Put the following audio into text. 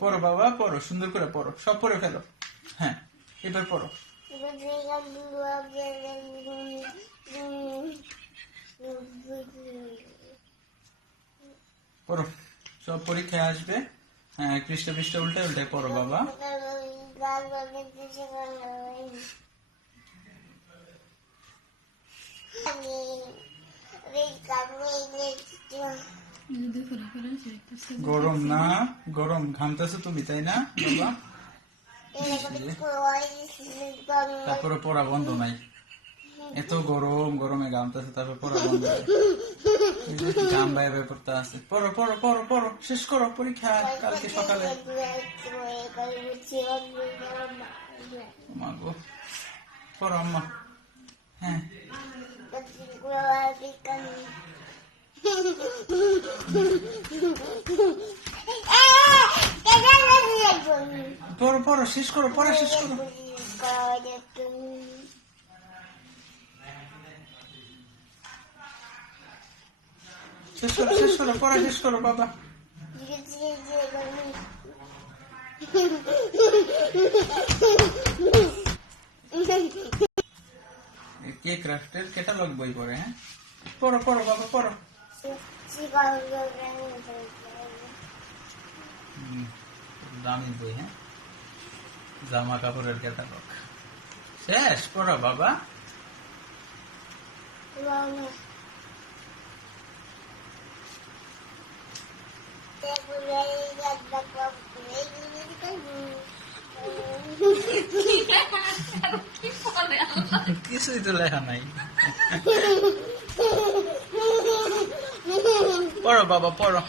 পড়ো বাবা, পড়ো, সুন্দর করে পড়ো, সব পড়ে ফেলো। হ্যাঁ, এবার পড়ো। পড়ো, সব পরীক্ষায় আসবে। হ্যাঁ, পৃষ্ঠ উল্টে উল্টে পড়ো বাবা। গরম না? গরম, ঘামতেছো তুমি, তাই না বাবা? তারপরে পড়া বন্ধ নাই। এত গরম, গরমে ঘামতেছে, তারপর পড়া বন্ধ নাই। গাম বাইরে বাইরে পড়তে আছে। পড়ো পড়ো পড়ো পড়ো, শেষ করো পরীক্ষা কালকে সকালে। মাগো, পড়ো আম্মা। হ্যাঁ, পড়ো পড়ো, শেষ করো, পড়া শেষ করো। শেষ করো, শেষ করো, পড়া শেষ করো বাবা। কে ক্রাফটের ক্যাটালগ বই পড়ে? হ্যাঁ, পড়ো পড়ো বাবা, পড়ো। দামি বই। হ্যাঁ, জামা কাপড়ের ক্যাটালগ। শেষ, পড়ো বাবা। কিছুই তো লেখা নাই। পড়ো বাবা, পড়ো।